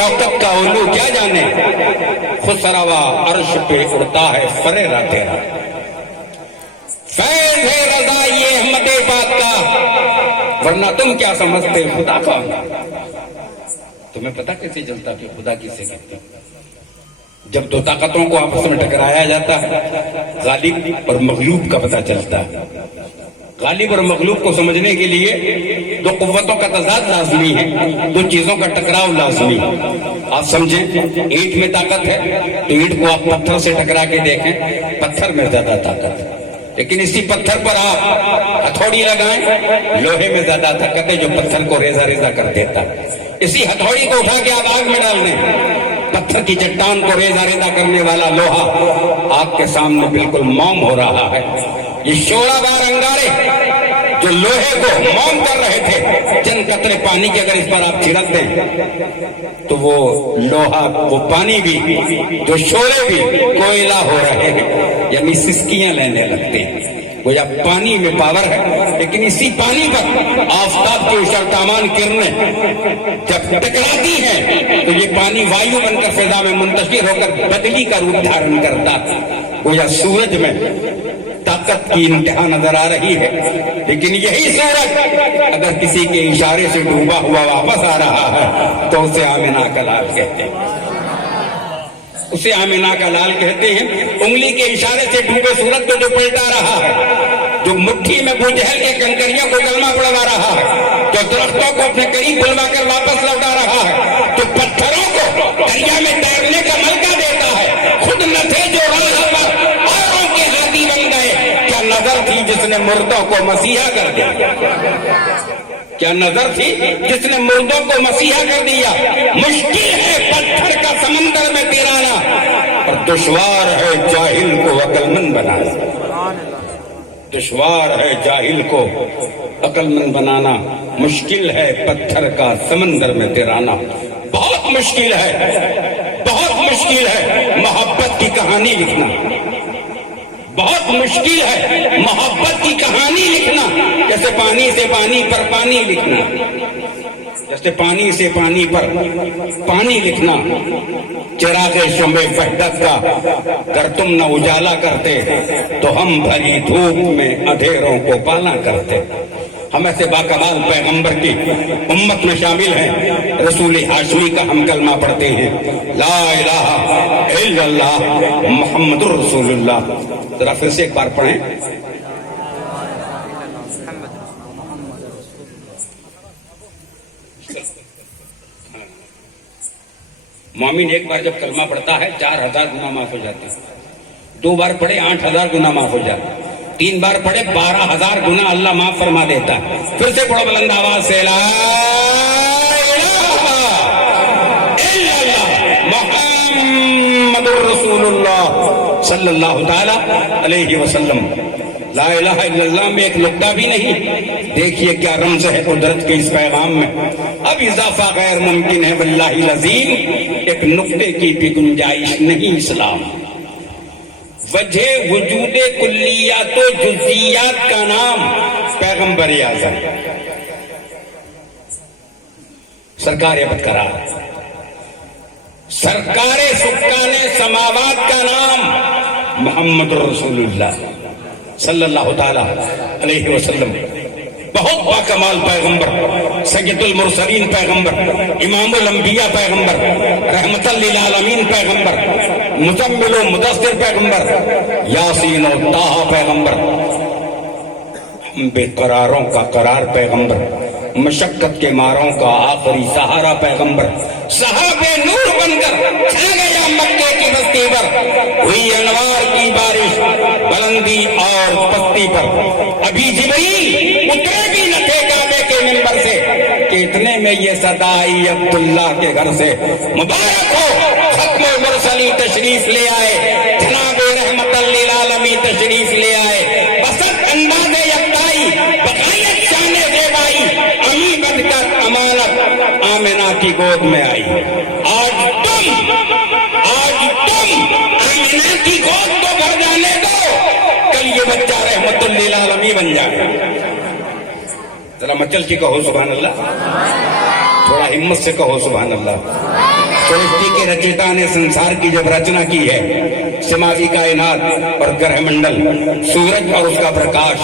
शौकत का उल्लू क्या जाने, खुसरवा अर्श पे उड़ता है फरेरा तेरा। फैज़ है रज़ा ये अहमद पाक का, वरना तुम क्या समझते खुदा कौन। तुम्हें पता कैसे चलता कि खुदा किसे कहते हैं? जब दो ताकतों को आपस में टकराया जाता है, गालिब और मगलूब का पता चलता है। गालिब और मगलूब को समझने के लिए दो कुव्वतों का तज़ाद लाजमी है, दो चीजों का टकराव लाजमी है। आप समझें, ईंट में ताकत है तो ईंट को आप पत्थर से टकरा के देखें, पत्थर में ज्यादा ताकत है। लेकिन इसी पत्थर पर आप हथौड़ी लगाएं, लोहे में ज्यादा ताकत है जो पत्थर को रेजा रेजा कर देता है। इसी हथौड़ी को उठा के आप आग में डाल दें, पत्थर की चट्टान को रेजा रेजा करने वाला लोहा आग के सामने बिल्कुल मौम हो रहा है। ये शोलाबार अंगारे जो लोहे को मौम कर रहे थे, चंद कतरे पानी के अगर इस पर आप छिड़क दें तो वो लोहा, वो पानी भी, जो शोले भी कोयला हो रहे हैं, यानी सिसकियां लेने लगते हैं। वो या पानी में पावर है, लेकिन इसी पानी पर आफताब की उछलतामान किरणें जब टकराती हैं तो ये पानी वायु बनकर फिजा में मुंतशिर होकर बदली का रूप धारण करता है। वो या सूरज में ताकत की इंतहा नजर आ रही है, लेकिन यही सूरज अगर किसी के इशारे से डूबा हुआ वापस आ रहा है तो उसे आमिना का लाल कहते हैं। उसे आमिना का लाल कहते हैं। उंगली के इशारे से डूबे सूरज को जो पलटा रहा है, जो मुट्ठी में बूझहल के कंकरियों को कलमा पड़वा रहा है, जो दरख्तों को अपने करीब बुलवा कर वापस लौटा रहा है, जो पत्थरों को दरिया में तैरने का मलका देता है, खुद न थे जो राह पर औरों के हाथी बन गए। क्या नजर थी जिसने मुर्दों को मसीहा कर दिया? क्या नजर थी जिसने मुर्दों को मसीहा कर दिया? मुश्किल है पत्थर का समंदर में तिराना, और दुश्वार है जाहिल को अक्लमंद बनाना। दुश्वार है जाहिल को अक्लमंद बनाना, मुश्किल है पत्थर का समंदर में तिराना। बहुत मुश्किल है, बहुत मुश्किल है मोहब्बत की कहानी लिखना। बहुत मुश्किल है मोहब्बत की कहानी लिखना। जैसे पानी से पानी पर पानी लिखना, जैसे पानी से पानी पर पानी लिखना। चिरागे शुमे वहदत का अगर तुम न उजाला करते तो हम भरी धूप में अंधेरों को पाला करते। हम ऐसे बाकमाल पैगंबर की उम्मत में शामिल हैं। रसूल हाशमी का हम कलमा पढ़ते हैं, ला इलाहा इल्लल्लाह मुहम्मदुर रसूलुल्लाह। जरा फिर से एक बार पढ़ें। मोमिन एक बार जब कलमा पढ़ता है 4000 गुना माफ हो जाते हैं। 2 बार पढ़े 8000 गुना माफ हो जाते हैं। 3 बार पढ़े 12000 गुना अल्लाह माफ फरमा देता है। फिर से पढ़ो बुलंद आवाज से, ला इलाहा इल्लल्लाह मुहम्मदुर रसूलुल्लाह सल्लल्लाहु ताला अलैहि वसल्लम। ला इलाहा इल्लल्लाह में एक नुक्ता भी नहीं। देखिए क्या रमज़ है कुदरत के इस पैगाम में। अब इजाफा गैर मुमकिन है वल्लाही लज़ीम, एक नुक्ते की भी गुंजाइश नहीं इस्लाम। वजह वजूदे कुल्लियात व जुज़ियात का नाम पैगंबर आज़म सरकार बरकरार, सरकारे सुक्काने समावात का नाम मोहम्मद रसूलुल्लाह सल्लल्लाहु ताला अलैहि वसल्लम। बहुत बाकमाल पैगंबर, सैयदुल मुरसलीन पैगंबर, इमामुल अंबिया पैगंबर, रहमतल लिल आलमीन पैगंबर, मुज़म्मिल व मुदस्सिर पैगंबर, यासीन और ताहा पैगंबर, बेकरारों का करार पैगंबर, मशक्कत के मारों का आखिरी सहारा पैगंबर, सहाबे नूर बनकर छा गया मक्के की बस्ती पर, हुई अनवार की बारिश बुलंदी और पस्ती पर। अभी जिब्रील उतरे भी न थे काबे के मिंबर से कि इतने में ये सदा आई अब्दुल्ला के घर से, मुबारक हो खत्म मुरसली तशरीफ ले आए, जनाबे रहमतल लिल आलमीन तशरीफ ले आए। बसत अंदाज़े यक्ताई बकायत शाने ज़ेबाई, अमी बनकर अमानत आमिना की गोद में आई। आज तुम आमिना की गोद तो भर जाने दो, कल ये बच्चा रहमतुल लिल आलमीन बन जाए। जरा मचल के कहो सुभान अल्लाह, थोड़ा हिम्मत से कहो सुभान अल्लाह। सृष्टि के रचयिता ने संसार की जब रचना की है, समावी कायनात और ग्रह मंडल, सूरज और उसका प्रकाश,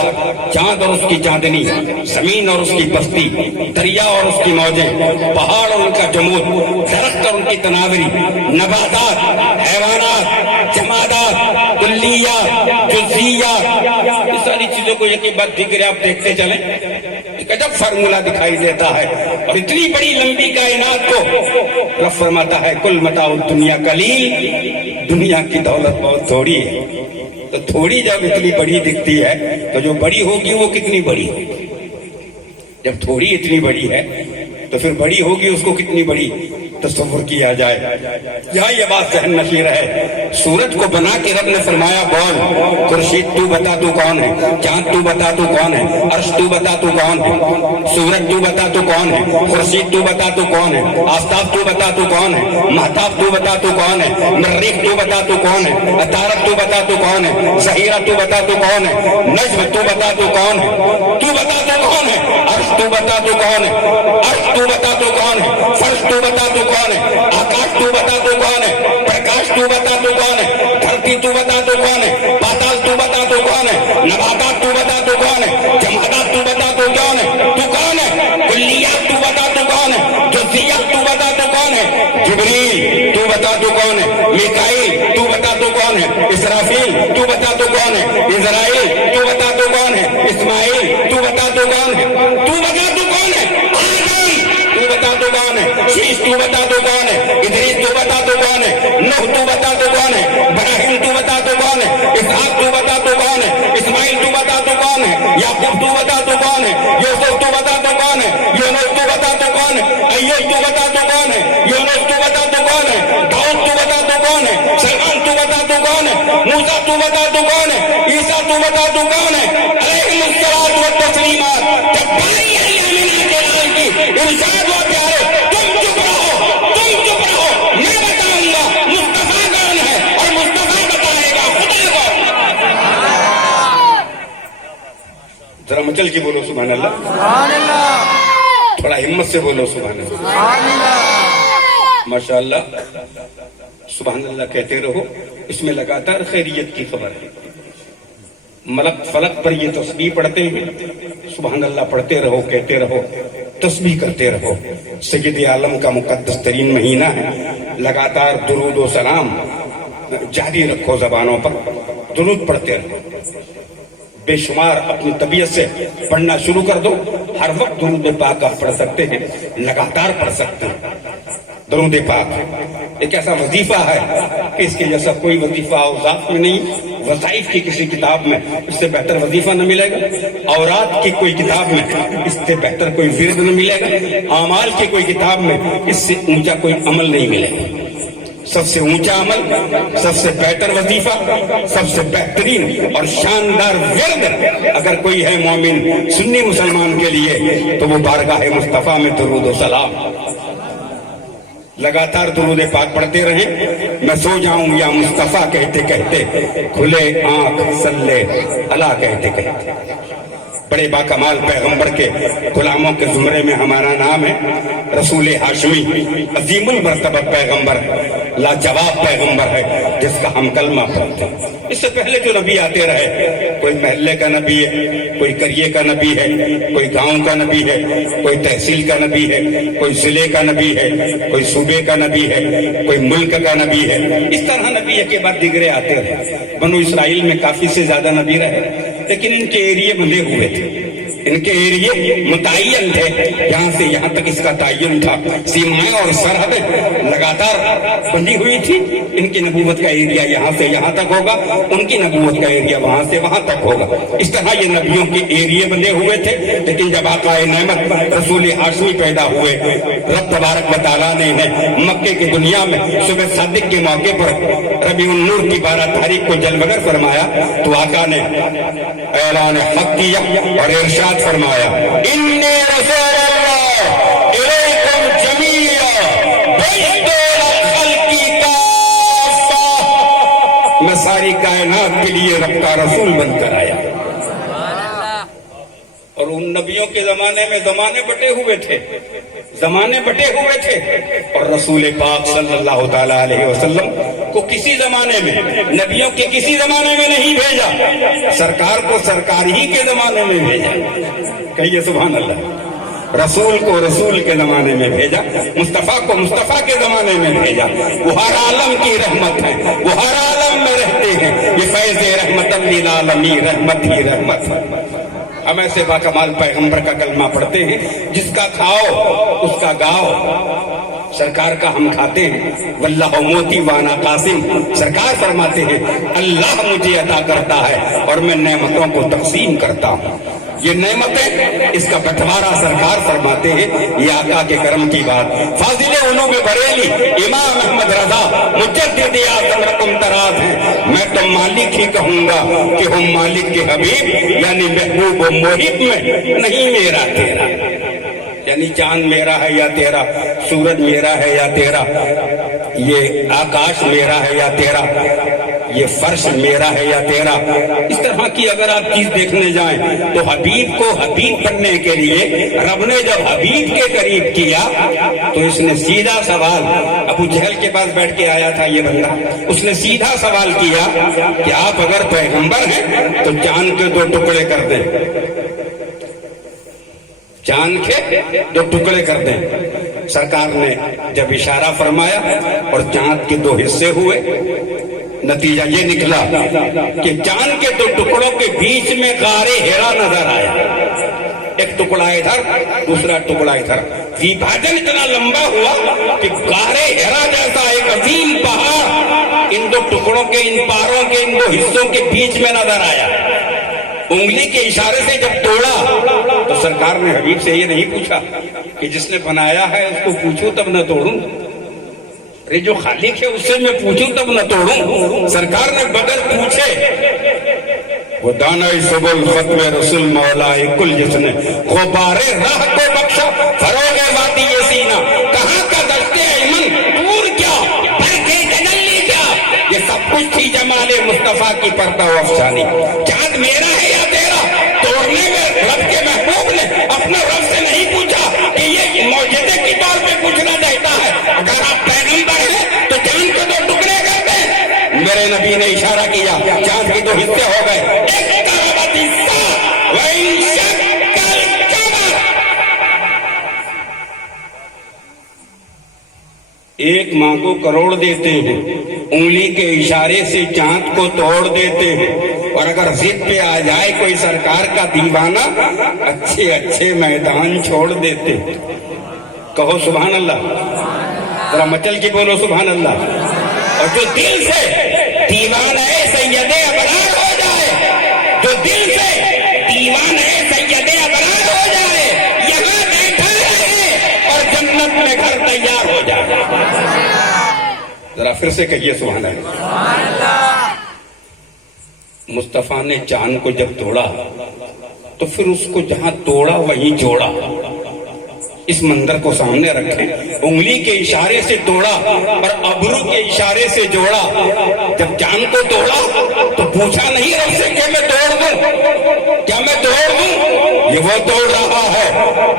चांद और उसकी चांदनी, जमीन और उसकी बस्ती, दरिया और उसकी मौजें, पहाड़ और उनका जमूद, दरख्त और उनकी तनावरी, नबातात, हैवानात, जमादात, कुल्लियात, जुज़ियात, इस सारी चीजों को एक एक बात दिख रहा, आप देखते चलें, एक अजब फार्मूला दिखाई देता है। और इतनी बड़ी लंबी कायनात को रब फरमाता है कुल मताउ दुनिया कलील, दुनिया की दौलत बहुत थोड़ी है। तो थोड़ी जब इतनी बड़ी दिखती है तो जो बड़ी होगी वो कितनी बड़ी होगी? जब थोड़ी इतनी बड़ी है तो फिर बड़ी होगी उसको कितनी बड़ी तस्वुर किया जाए। यहाँ ये बात जहन नशीं रहे। सूरज को बना के रब ने फरमाया बोल, खुर्शीद तू बता तू कौन है, चांद तू बता तू कौन है, अर्श तू बता तू कौन है, सूरज तू बता तू कौन है, खुर्शीद तू बता तू कौन है, आफताब तू बता तू कौन है, महताब तू बता तू कौन है, मर्रिख तू बता तू कौन है, अतारक तू बता तू कौन है, ज़हीरा तू बता तू कौन है, नज्म तू बता तू कौन है, तू बता तू कौन है, अर्श तू बता तू कौन है, अर्श तू बता तू कौन है, फर्श तू बता तू कौन है, आकाश तू बता तू कौन है, प्रकाश तू बता तू कौन है, धरती तू बता तू कौन है, पाताल तू बता तू कौन है, नबातात तू बता तू कौन है, जमादात तू बता तू कौन है, तू कौन है, कुल्लियात तू बता तू कौन है, जुज़ियात तू बता तू कौन है, जिब्रील तू बता तू कौन है, मीकाईल तू बता तू कौन है, इसराफील तू बता तू कौन है, इज़राइल तू बता तू कौन है, इस्माइल तू बता तू कौन है, तू बता तू कौन है, तू बता तू कौन है, शीश तू बता तू कौन है, इदरीस तू बता तू कौन है, नूह तू बता तू कौन है, इब्राहीम तू बता तू कौन है, इसहाक तू बता तू कौन है, इस्माइल तू बता तू कौन है, याकूब तू बता तू कौन है, यूसुफ तू बता तू कौन है, यूनुस तू बता तू कौन है, अय्यूब तू बता तू कौन है, यूनुस तू बता तू कौन है, दाऊद तू बता तू कौन है, सलमान तू बता तू कौन है, मूसा तू बता तू कौन है, ईसा तू बता तू कौन है, अलैहिमुस्सलातु व तस्लीमात। जब बारी आई अमीना के लाल की, इरशाद हुआ प्यारे तुम चुप रहो, मैं बताऊंगा मुस्तफा कौन है और मुस्तफा बताएगा खुदा को। जरा मचल के बोलो सुभान अल्लाह, थोड़ा हिम्मत से बोलो सुभान अल्लाह, माशाअल्लाह, सुभान अल्लाह कहते रहो। इसमें लगातार खैरियत की खबर है। मलक फलक पर ये तस्बीह पढ़ते हैं, सुभान अल्लाह पढ़ते रहो, कहते रहो, तस्बीह करते रहो। सैयद आलम का मुकद्दस तरीन महीना है, लगातार दुरूद व सलाम जारी रखो, जबानों पर दुरूद पढ़ते रहो। बेशुमार अपनी तबीयत से पढ़ना शुरू कर दो। हर वक्त दुरूद पाक आप पढ़ सकते हैं, लगातार पढ़ सकते हैं। दुरूद पाक एक ऐसा वजीफा है कि इसके जैसा कोई वजीफा औज़ात में नहीं, वज़ाइफ की किसी किताब में इससे बेहतर वजीफा न मिलेगा, औरात की कोई किताब में इससे बेहतर कोई विर्द न मिलेगा, आमाल की कोई किताब में इससे ऊंचा कोई अमल नहीं मिलेगा। सबसे ऊंचा अमल, सबसे बेहतर वजीफा, सबसे बेहतरीन और शानदार विर्द अगर कोई है मोमिन सुन्नी मुसलमान के लिए तो वो बारगाह मुस्तफा में दुरूद व सलाम। लगातार दुरूद पाक पढ़ते रहें। मैं सो जाऊं या मुस्तफा कहते कहते, खुले आंख सल्ले अला कहते कहते। बड़े बाकमाल पैगंबर के गुलामों के जुमरे में हमारा नाम है। रसूल हाशमी अजीमुल मर्तबा पैगंबर, लाजवाब पैगंबर है जिसका हम कलमा पढ़ते हैं। इससे पहले जो नबी आते रहे, कोई महल्ले का नबी है, कोई करिए का नबी है, कोई गांव का नबी है, कोई तहसील का नबी है, कोई जिले का नबी है, कोई सूबे का नबी है, कोई मुल्क का नबी है। इस तरह नबी के बाद दिगरे आते रहे। बनु इसराइल में काफी से ज्यादा नबी रहे, लेकिन इनके एरिए बंधे हुए थे, इनके एरिए मुतय्यन थे। यहाँ से यहाँ तक इसका तय्युन था, सीमाएं और सरहदें लगातार बंधी हुई थी। इनकी नबूवत का एरिया यहाँ से यहाँ तक होगा, उनकी नबूवत का एरिया वहां से वहां तक होगा। इस तरह ये नबियों के एरिए बंधे हुए थे। लेकिन जब आका नेमत रसूल हाशमी पैदा हुए, रब तबारक व तआला ने इन्हें मक्के की दुनिया में सुबह सादिक के मौके पर रबीउन नूर की 12 तारीख को जलवगर फरमाया तो आका ने ऐलान हक किया और इरशाद फरमाया, इन्ने रसूलुल्लाह इलैकुम जमीआ बैतुल खल्की काफ़ा। मैं सारी कायनात के लिए रब का रसूल बनकर आया। और उन नबियों के जमाने में जमाने बटे हुए थे, जमाने बटे हुए थे, और रसूल पाक सल्लल्लाहु ताला अलैहि वसल्लम को किसी जमाने में, नबियों के किसी जमाने में नहीं भेजा, सरकार को सरकार ही के जमाने में भेजा। कहिए सुभान अल्लाह। रसूल को रसूल के जमाने में भेजा, मुस्तफा को मुस्तफा के जमाने में भेजा। वो हर आलम की रहमत है, वो हर आलम में रहते हैं। ये फैज़ रहमतन लिल आलमीन, रहमत ही रहमत है। हम ऐसे बाकमाल पैगंबर का कलमा पढ़ते हैं, जिसका खाओ उसका गाओ। सरकार का हम खाते हैं, वल्लाह मोती वाना कासिम। सरकार फरमाते हैं अल्लाह मुझे अता करता है और मैं नेमतों को तकसीम करता हूँ। ये नेमतें, इसका बंटवारा सरकार फरमाते हैं। ये आका के करम की बात। फाजिले उलूम बरेली इमाम अहमद रजा मुजद्दिद आज़म रकम तराज है। मैं तो मालिक ही कहूंगा कि हम मालिक के हबीब यानी महबूब व मोहिब में, नहीं मेरा तेरा। यानी चांद मेरा है या तेरा, सूरज मेरा है या तेरा, ये आकाश मेरा है या तेरा, ये फर्श मेरा है या तेरा। इस तरह की अगर आप चीज देखने जाएं तो हबीब को हबीब बनने के लिए रब ने जब हबीब के करीब किया तो इसने सीधा सवाल, अबू जहल के पास बैठ के आया था ये बंदा, उसने सीधा सवाल किया कि आप अगर पैगंबर हैं तो चांद के 2 टुकड़े कर दें, चांद के 2 टुकड़े कर दें। सरकार ने जब इशारा फरमाया और चांद के 2 हिस्से हुए, नतीजा ये निकला कि चांद के 2 टुकड़ों के बीच में गारे हिरा नजर आया। एक टुकड़ा इधर, दूसरा टुकड़ा इधर। विभाजन इतना लंबा हुआ कि गारे हिरा जैसा एक अजीम पहाड़ इन 2 टुकड़ों के, इन पहाड़ों के इन 2 हिस्सों के बीच में नजर आया। उंगली के इशारे से जब तोड़ा तो सरकार ने हबीब से ये नहीं पूछा कि जिसने बनाया है उसको पूछूं तब न तोड़ूं, अरे जो खालिक है उससे मैं पूछूं तब न तोड़ूं। सरकार ने बगैर पूछे वो दाना सबुल खत्म रसूल मौला कुल जिसने गुबारे राह को बख्शा फरोगे वादी ये सीना, कहाँ का दस्ते ऐमन दूर क्या बैठे तजल्ली क्या, ये सब कुछ थी जमाले मुस्तफा की पर्दा अफसानी। चांद मेरा है या तेरा, तोड़ने में रब के महबूब ने अपने रब से नहीं पूछा कि ये मौजूदे के तौर पे पूछना चाहता है। अगर आप पैगंबर हैं तो चांद के 2 टुकड़े कर दें। मेरे नबी ने इशारा किया, चांद के 2 हिस्से हो गए। एक माँ को करोड़ देते हैं, उंगली के इशारे से चांद को तोड़ देते हैं। और अगर जिद पे आ जाए कोई सरकार का दीवाना, अच्छे अच्छे मैदान छोड़ देते हैं। कहो सुभान अल्लाह, जरा मचल के बोलो सुभान अल्लाह। और जो दिल से दीवाना है सैयदे अबरार हो जाए, जो दिल से दीवाना है सैयदे अबरार हो जाए, यहाँ बैठा रहे और जन्नत में घर तैयार हो जाए। जरा फिर से कहिए सुभान अल्लाह। मुस्तफा ने चांद को जब तोड़ा तो फिर उसको जहां तोड़ा वहीं जोड़ा। इस मंदिर को सामने रखें, उंगली के इशारे से तोड़ा और अबरू के इशारे से जोड़ा। जब चांद को तोड़ा तो पूछा नहीं रब से क्या मैं तोड़ दूं, क्या मैं तोड़ दूं। ये वो तोड़ रहा है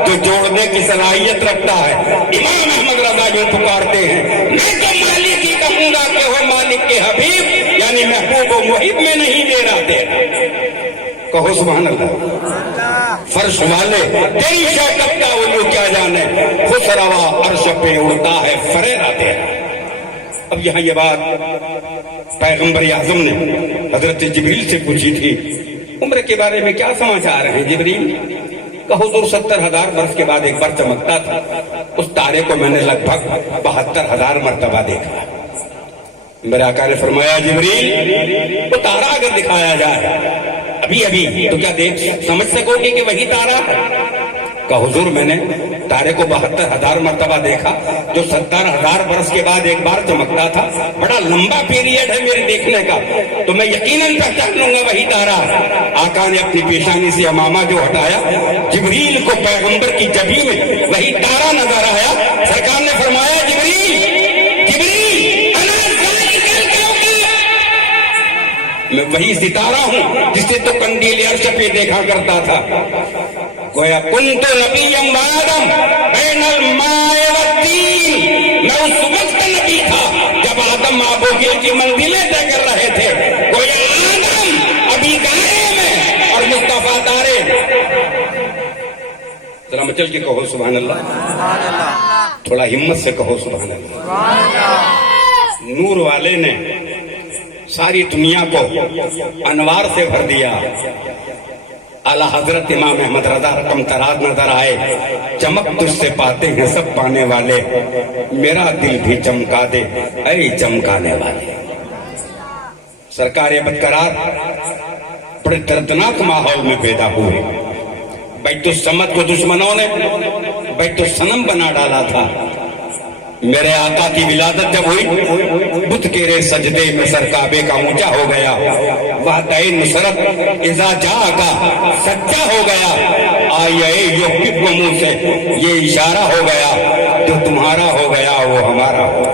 जो जोड़ने की सलाहियत रखता है। इमाम अहमद रजा जो पुकारते हैं, मैं तो मालिक ही कहूंगा कि वो मालिक के हबीब यानी महबूब व मुहिब में नहीं मेरा तेरा। कहो सुभान अल्लाह। फर्श वाले तेरी शौकत का उल्लू क्या जाने, खुसरवा अर्श पे उड़ता है फरेरा तेरा। अब यहाँ ये बात पैगंबर आज़म ने हजरत जिब्रील से पूछी थी, उम्र के बारे में क्या समाचार है जिब्रील। कहो हुजूर 70,000 वर्ष के बाद एक बार चमकता था, उस तारे को मैंने लगभग 72,000 मर्तबा देखा। मेरे आका ने फरमाया जिब्रील वो तारा अगर दिखाया जाए अभी अभी तो क्या देख समझ सकोगे कि वही तारा है। कहा हुजूर मैंने तारे को 72,000 मर्तबा देखा, जो 70,000 वर्ष के बाद एक बार चमकता था। बड़ा लंबा पीरियड है मेरे देखने का, तो मैं यकीनन पहचान लूंगा वही तारा। आका ने अपनी पेशानी से अमामा जो हटाया, जिब्रील को पैगंबर की जबी में वही तारा नजर आया। सरकार ने फरमाया जिब्रील मैं वही सितारा हूं जिसे तो कंडील अर्श पे देखा करता था। गोया कुंतु नबिय्यम वादम बैनल माए वत्तीन, मैं उस वक्त नबी था जब आदम आबोगिल की मंजिलें तय कर रहे थे। गोया आदम अभी गारे में और मुस्तफा तारे। जरा मचल के कहो सुभान अल्लाह, थोड़ा हिम्मत से कहो सुभान अल्लाह। नूर वाले ने सारी दुनिया को अनवार से भर दिया। आला हजरत इमाम अहमद रजा रकम तराज नजर आए, चमक तुझसे पाते हैं सब पाने वाले, मेरा दिल भी चमका दे ऐ चमकाने वाले। सरकार बदकरार बड़े दर्दनाक माहौल में पैदा हुए। बैतुस समद को दुश्मनों ने बैतुस सनम बना डाला था। मेरे आका की विलादत जब हुई, बुत केरे सजदे में सर काबे का ऊंचा हो गया। वह तय नुसरत इज़ा जागा सच्चा हो गया। आए युक्तिब मुंह से ये इशारा हो गया, जो तुम्हारा हो गया वो हमारा हो।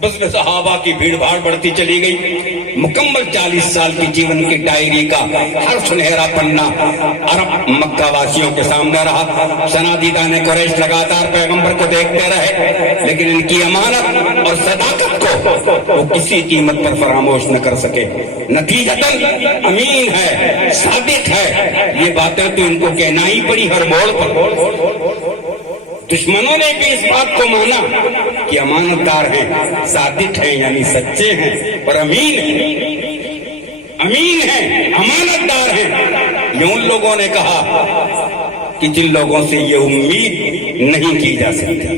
बस में सहाबा की भीड़ भाड़ बढ़ती चली गई। मुकम्मल 40 साल की जीवन की डायरी का हर सुनहरा पन्ना अरब मक्का वासियों के सामने रहा। सनादीदान कुरैश लगातार पैगंबर को देखते रहे, लेकिन इनकी अमानत और सदाकत को वो किसी कीमत पर फरामोश न कर सके। नतीजतन अमीन है, सादिक है, ये बातें तो इनको कहना ही पड़ी हर मोड़ पर। दुश्मनों ने भी इस बात को माना कि अमानतदार हैं, सादिक हैं यानी सच्चे हैं, और अमीन हैं, अमानतदार हैं। ये उन लोगों ने कहा कि जिन लोगों से ये उम्मीद नहीं की जा सकती।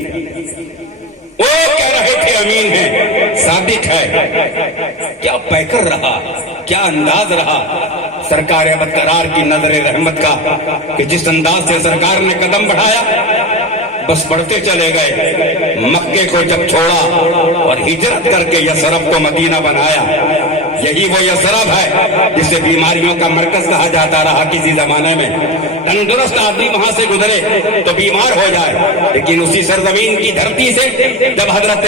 वो कह रहे थे अमीन है, सादिक है। क्या पैकर रहा, क्या अंदाज रहा सरकार बरकरार की नजर रहमत का, कि जिस अंदाज से सरकार ने कदम बढ़ाया बस बढ़ते चले गए। मक्के को जब छोड़ा और हिजरत करके यसरब को मदीना बनाया, यही वो यसरब है जिसे बीमारियों का मरकज कहा जाता रहा किसी जमाने में। तंदुरुस्त आदमी वहां से गुजरे तो बीमार हो जाए, लेकिन उसी सरजमीन की धरती से जब हजरत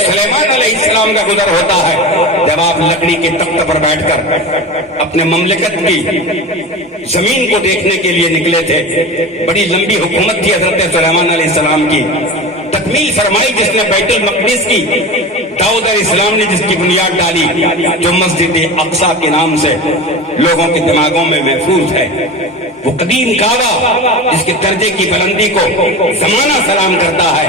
सुलेमान अलैहिस्सलाम का गुजर होता है, जब आप लकड़ी के तख्त पर बैठकर अपने ममलिकत की जमीन को देखने के लिए निकले थे। बड़ी लंबी हुकूमत थी हजरत सुलेमान अलैहिस्सलाम की। तकमील फरमाई जिसने बैतुल मक़दिस की, दाऊद अलैहिस्सलाम ने जिसकी बुनियाद डाली, जो मस्जिद अक्सा के नाम से लोगों के दिमागों में महफूज है। वो कदीम काबा जिसके दर्जे की बुलंदी को जमाना सलाम करता है।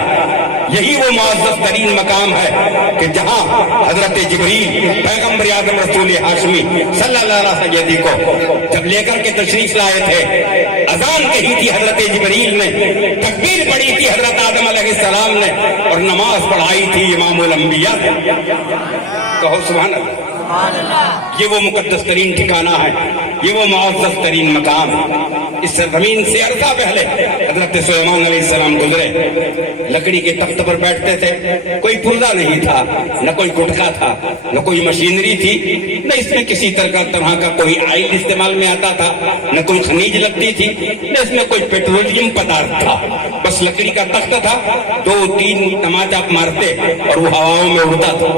यही वो मुअज़्ज़ज़ तरीन मकाम है कि जहां हजरत जिब्रील पैगंबर आदम रसूल हाशमी सल्लल्लाहु अलैहि वसल्लम को जब लेकर के तशरीफ लाए थे, अजान कही थी हजरत जिब्रील ने, तकबीर पढ़ी थी हजरत आदम अलैहिस्सलाम ने, और नमाज पढ़ाई थी इमामुल अंबिया। कहो सुभान अल्लाह। ये वो मुकद्दस तरीन ठिकाना है, ये वो मुअज़्ज़ज़ तरीन मकाम है। इस जमीन से अरसा पहले हजरत सुलेमान अलैहिस्सलाम गुजरे, लकड़ी के तख्त पर बैठते थे। कोई पुर्जा नहीं था, न कोई गुटखा था, न कोई मशीनरी थी, न इसमें किसी तरह का कोई आयल इस्तेमाल में आता था, न कोई खनिज लगती थी, न इसमें कोई पेट्रोलियम पदार्थ था। बस लकड़ी का तख्त था, 2-3 तमाचा मारते और वो हवाओं में उड़ता था।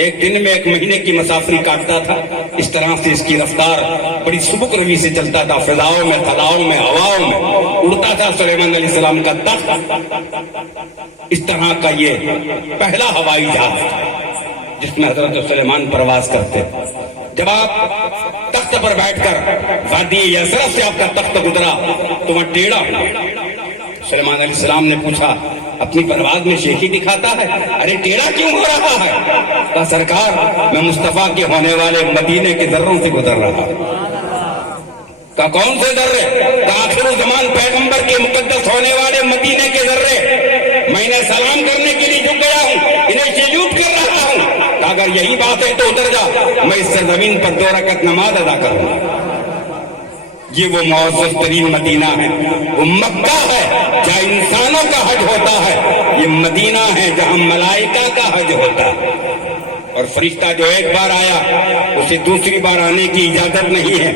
एक दिन में 1 महीने की मुसाफरी काटता था। इस तरह से इसकी रफ्तार बड़ी सुबुक रवी से चलता था, फिजाओं में, थलाओं में, हवाओं में उड़ता था सुलेमान अलैहिस्सलाम का तख्त। इस तरह का ये पहला हवाई जहाज था जिसमें हजरत सुलेमान प्रवास करते। जब आप तख्त पर बैठकर वादी यसरब से आपका तख्त गुजरा तो वह टेढ़ा हुआ। सुलेमान अलैहिस्सलाम ने पूछा, अपनी परवाज़ में शेखी दिखाता है, अरे टेढ़ा क्यों हो रहा है? कहा, सरकार मैं मुस्तफा के होने वाले मदीने के दर्रों से गुजर रहा। कहा, कौन से दर्रे? कहा, आखिर ज़मान पैगंबर के मुकद्दस होने वाले मदीने के दर्रे। मैंने सलाम करने के लिए झुक गया हूँ, इन्हें सैल्यूट कर रहा हूँ। अगर यही बात है तो उतर जा, मैं इससे जमीन पर 2 रकअत नमाज अदा करूंगा। ये वो मुअज़्ज़ज़ तरीन मदीना है, वो मक्का है जहाँ इंसानों का हज होता है। ये मदीना है जहाँ मलाइका का हज होता है। और फरिश्ता जो एक बार आया उसे दूसरी बार आने की इजाजत नहीं है।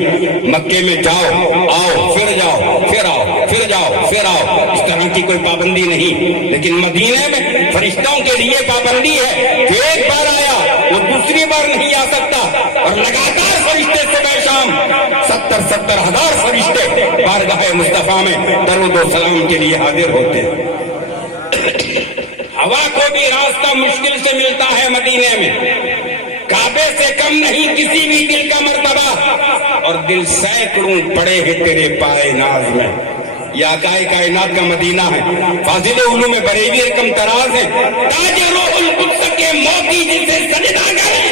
मक्के में जाओ, आओ, फिर जाओ, फिर आओ, फिर जाओ, फिर आओ, इस तरह की कोई पाबंदी नहीं। लेकिन मदीने में फरिश्तों के लिए पाबंदी है कि एक बार आया وہ دوسری بار نہیں آ سکتا. اور لگاتار فرشتے صبح شام 70,000 فرشتے بارگاہ مصطفیٰ میں درود و سلام کے لیے حاضر ہوتے ہیں. ہوا کو بھی راستہ مشکل سے ملتا ہے مدینے میں. کعبے سے کم نہیں کسی بھی دل کا مرتبہ، اور دل سینکڑوں پڑے ہیں تیرے پائے ناز میں. یہ آقائے کائنات کا مدینہ ہے. فاضل علوم بریلی رقم تراز ہے. تاج روح القدس کے موتی جسے سجدہ کریں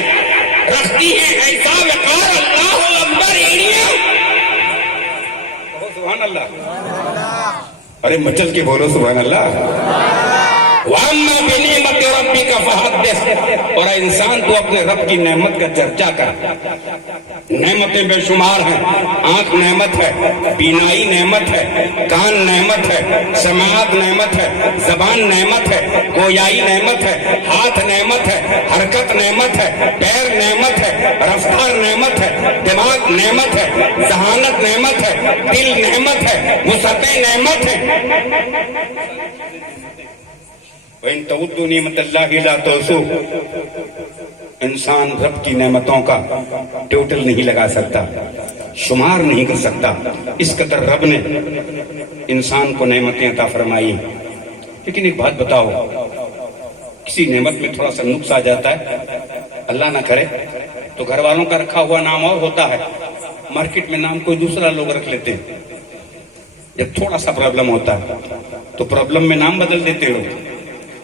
رکھتی ہے ایسا وقار. اللہ اکبر ایڑیاں. سبحان اللہ. ارے مچل کے بولو سبحان اللہ. وَأَمَّا بِنِعْمَةِ رَبِّكَ فَحَدِّثْ. اور انسان تو اپنے رب کی نعمت کا چرچا کر. نعمتیں بے شمار ہیں. آنکھ نعمت ہے، بینائی نعمت ہے، کان نعمت ہے، سماعت نعمت ہے، زبان نعمت ہے، گویائی نعمت ہے، ہاتھ نعمت ہے، حرکت نعمت ہے، پیر نعمت ہے، رفتار نعمت ہے، دماغ نعمت ہے، ذہانت نعمت ہے، دل نعمت ہے، وسعتیں نعمت ہے. وَإِن تَعُدُّوا نِعْمَتَ اللَّهِ لَا تُحْصُوهَا. انسان رب کی نعمتوں کا ٹوٹل نہیں لگا سکتا، شمار نہیں کر سکتا. اس قدر رب نے انسان کو نعمتیں عطا فرمائی. لیکن ایک بات بتاؤ، کسی نعمت میں تھوڑا سا نقص آ جاتا ہے، اللہ نہ کرے تو گھر والوں کا رکھا ہوا نام اور ہوتا ہے، مارکیٹ میں نام کوئی دوسرا لوگ رکھ لیتے ہیں. جب تھوڑا سا پرابلم ہوتا ہے تو پرابلم میں نام بدل دیتے ہو.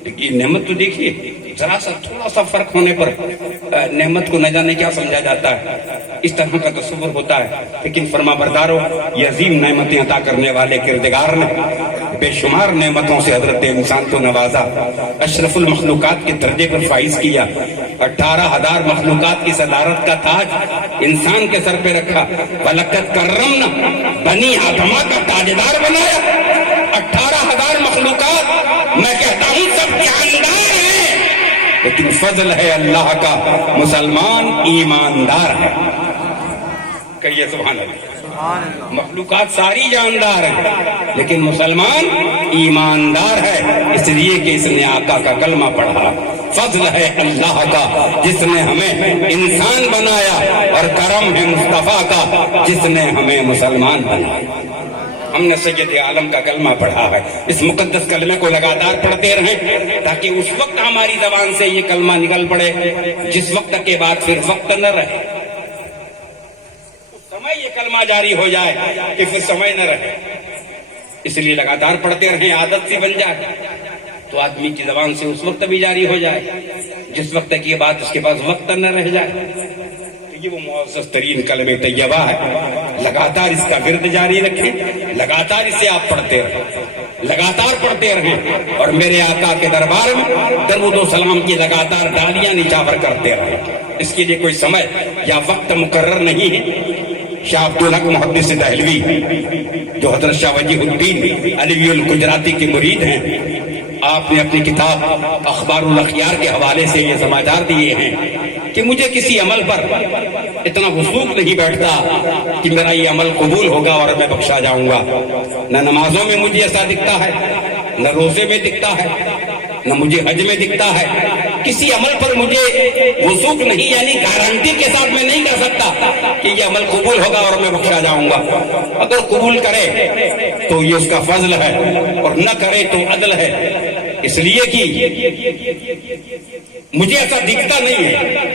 لیکن نعمت تو دیکھیے، ذرا سا تھوڑا سا فرق ہونے پر نعمت کو نہ جانے کیا سمجھا جاتا ہے، اس طرح کا تصور ہوتا ہے. لیکن فرما بردارو، یہ عظیم نعمتیں عطا کرنے والے کردگار نے بے شمار نعمتوں سے حضرت انسان کو نوازا، اشرف المخلوقات کے درجے پر فائز کیا. 18,000 مخلوقات کی صدارت کا تاج انسان کے سر پہ رکھا. وَلَقَدْ كَرَّمْنَا بنی آدم کا تاجدار بنایا. 18,000 مخلوقات، میں کہتا ہوں سب جاندار ہیں، لیکن فضل ہے اللہ کا، مسلمان ایماندار ہے. کہیے سبحان اللہ. مخلوقات ساری جاندار ہیں لیکن مسلمان ایماندار ہے، اس لیے کہ اس نے آقا کا کلمہ پڑھا. فضل ہے اللہ کا جس نے ہمیں انسان بنایا، اور کرم ہے مصطفیٰ کا جس نے ہمیں مسلمان بنایا. ہم نے سید عالم کا کلمہ پڑھا ہے. اس مقدس کلمے کو لگاتار پڑھتے رہیں تاکہ اس وقت ہماری زبان سے یہ کلمہ نکل پڑے جس وقت کے بعد پھر وقت نہ رہے. اس سمے یہ کلمہ جاری ہو جائے کہ پھر سمے نہ رہے. اس لیے لگاتار پڑھتے رہیں، عادت سی بن جائے تو آدمی کی زبان سے اس وقت بھی جاری ہو جائے جس وقت کی بات اس کے پاس وقت نہ رہ جائے. یہ وہ معزز ترین کلمہ طیبہ ہے. لگاتار اس کا ورد جاری رکھیں، لگاتار اسے آپ پڑھتے رہیں، لگاتار پڑھتے رہیں، اور میرے آقا کے دربار میں درود و سلام کی لگاتار ڈالیاں نچاور کرتے رہیں. اس کے لیے کوئی سمے یا وقت مقرر نہیں ہے. شاہ عبدالحق محدث دہلوی جو حضرت شاہ وجیہ الدین علوی الگجراتی کے مرید ہیں، آپ نے اپنی کتاب اخبار الاخیار کے حوالے سے یہ سماچار دیے ہیں کہ مجھے کسی عمل پر اتنا وثوق نہیں بیٹھتا کہ میرا یہ عمل قبول ہوگا اور میں بخشا جاؤں گا. نہ نمازوں میں مجھے ایسا دکھتا ہے، نہ روزے میں دکھتا ہے، نہ مجھے حج میں دکھتا ہے. کسی عمل پر مجھے وثوق نہیں، یعنی گارنٹی کے ساتھ میں نہیں کہہ سکتا کہ یہ عمل قبول ہوگا اور میں بخشا جاؤں گا. اگر قبول کرے تو یہ اس کا فضل ہے، اور نہ کرے تو عدل ہے. اس لیے کہ مجھے ایسا دکھتا نہیں ہے،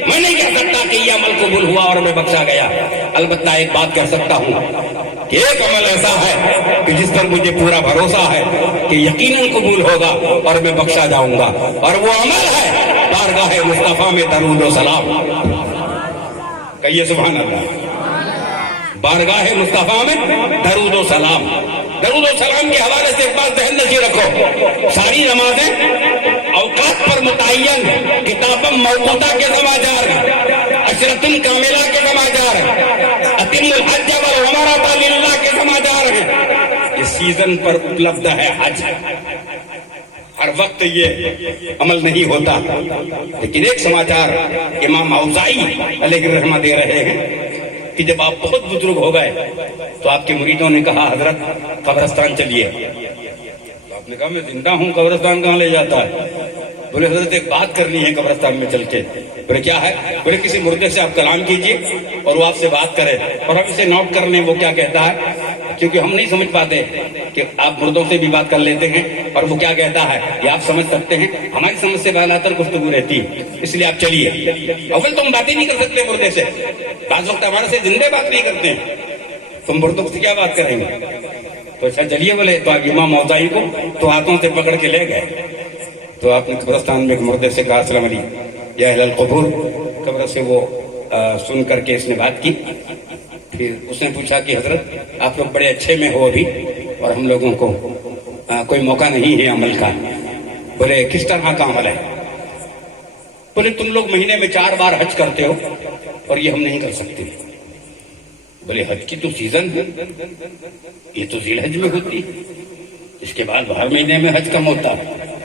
میں نہیں کہہ سکتا کہ یہ عمل قبول ہوا اور میں بخشا گیا. البتہ ایک بات کہہ سکتا ہوں کہ ایک عمل ایسا ہے کہ جس پر مجھے پورا بھروسہ ہے کہ یقیناً قبول ہوگا اور میں بخشا جاؤں گا، اور وہ عمل ہے بارگاہ مصطفیٰ میں درود و سلام. کہیے سبحان اللہ. بارگاہ مصطفیٰ میں درود و سلام. درود و سلام کے حوالے سے ایک بات ذہن نشین رکھو، ساری نمازیں اوقات پر متعین، کتاب موقوتہ کے سماچار ہیں، عشرۃ کاملہ کے سماچار ہیں، اتم الحج والعمرۃ للہ کے سماچار ہیں. اس سیزن پر اپلبدھ ہے حج. ہر وقت یہ عمل نہیں ہوتا. لیکن ایک سماچار امام اوزاعی علیہ الرحمہ دے رہے ہیں کہ جب آپ بہت بزرگ ہو گئے تو آپ کے مریدوں نے کہا حضرت قبرستان چلیے. تو آپ نے کہا میں زندہ ہوں، قبرستان کہاں لے جاتا ہے؟ بولے حضرت ایک بات کرنی ہے قبرستان میں چل کے. بولے کیا ہے؟ بولے کسی مردے سے آپ کلام کیجئے اور وہ آپ سے بات کرے اور ہم اسے نوٹ کر لیں وہ کیا کہتا ہے، کیونکہ ہم نہیں سمجھ پاتے کہ آپ مردوں سے بھی بات کر لیتے ہیں اور وہ کیا کہتا ہے یہ آپ سمجھ سکتے ہیں. ہماری سمجھ سے بالا تر گفتگو رہتی ہے، اس لیے آپ چلیے. اول تو ہم باتیں نہیں کر سکتے مردے سے، بعض وقت ہمارے سے زندے بات نہیں کرتے ہیں، تم مردوں سے کیا بات کریں گے. تو اچھا چلیے. بولے تو امام موضعی کو تو ہاتھوں سے پکڑ کے لے گئے. تو آپ نے قبرستان میں ایک مردے سے کہا السلام علیکم یا اہل القبور. قبر سے وہ سن کر کے اس نے بات کی. پھر اس نے پوچھا کہ حضرت آپ لوگ بڑے اچھے میں ہو ابھی اور ہم لوگوں کو کوئی موقع نہیں ہے عمل کا. بولے کس طرح کا عمل ہے؟ بولے تم لوگ مہینے میں 4 بار حج کرتے ہو اور یہ ہم نہیں کر سکتے. بولے حج کی تو سیزن ہے، یہ تو ذی الحج میں ہوتی، اس کے بعد ہر مہینے میں حج کم ہوتا.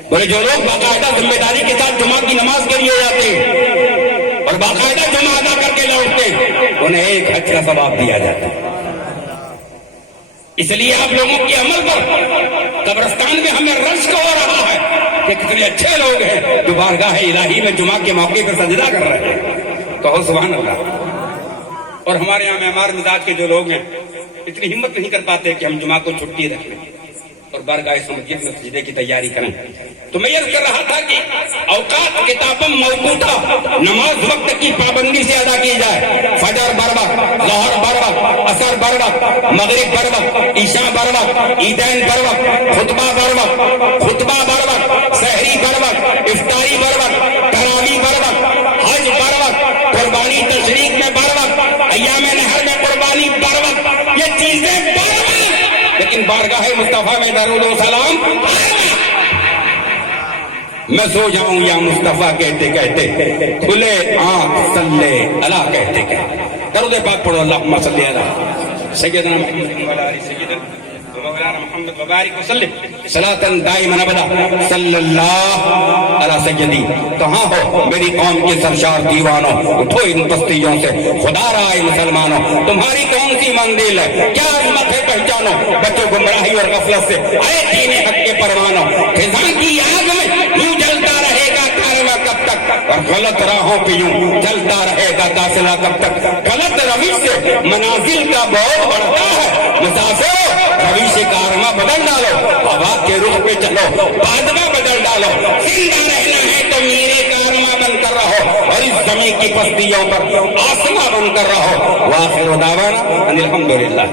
بولے جو لوگ باقاعدہ ذمہ داری کے ساتھ جمعہ کی نماز کے لیے جاتے ہیں اور باقاعدہ جمعہ ادا کر کے لوٹتے ہیں انہیں ایک حج کا ثواب دیا جاتا ہے. اس لیے آپ لوگوں کے عمل پر قبرستان میں ہمیں رشک ہو رہا ہے کہ کتنے اچھے لوگ ہیں جو بارگاہ الہی میں جمعہ کے موقع پر سجدہ کر رہے ہیں. کہو سبحان اللہ. اور ہمارے یہاں معمار مزاج کے جو لوگ ہیں اتنی ہمت نہیں کر پاتے کہ ہم جمعہ کو چھٹی رکھیں اور بارگاہ مسجد میں سجدے کی تیاری کریں. تو میں یہ کر رہا تھا کہ اوقات کتابم موقوتا، نماز وقت کی پابندی سے ادا کی جائے. فجر بر وقت، ظہر بر وقت، عصر بر وقت، مغرب بر وقت، عشاء بر وقت، عیدین بر وقت، خطبہ بر وقت، سحری بر وقت، افطاری بر وقت، تراویح بر وقت، حج بر وقت، قربانی تشریق میں بر وقت، ایام نہر میں قربانی بر وقت. یہ چیزیں بر وقت، لیکن بارگاہ مصطفیٰ میں درود و سلام میں سو جاؤں یا مصطفیٰ کہتے کہتے کھلے آنکھ صلی اللہ کہتے کہتے. درود پاک پڑھو. اللہم صلی علی سیدنا محمد وعلی آل سیدنا مولانا محمد وبارک وسلم صلاۃ دائما ابدا صلی اللہ علی سیدی. کہاں ہو میری قوم کے سرشار دیوانوں، اٹھو ان پستیوں سے خدا رائے مسلمانوں. تمہاری کون سی منزل ہے، کیا عظمت ہے پہچانو. بچوں گمراہی اور غفلت سے آئے دین حق کے پروانوں. خزاں کی آگ میں یوں جلتا رہے گا کارواں کب تک، اور غلط راہوں پہ یوں چلتا رہے گا قافلہ کب تک. غلط روش سے منازل کا بہت بڑھتا ہے. مسافر روش کارواں بدل ڈالو، ہوا کے رخ پہ چلو، بادواں بدل ڈالو. زندہ رہنا ہے تو میرے کارواں بن کر رہو اور اس زمین کی پستیوں پر آسماں بن کر رہو. وآخر دعوانا ان الحمدللہ.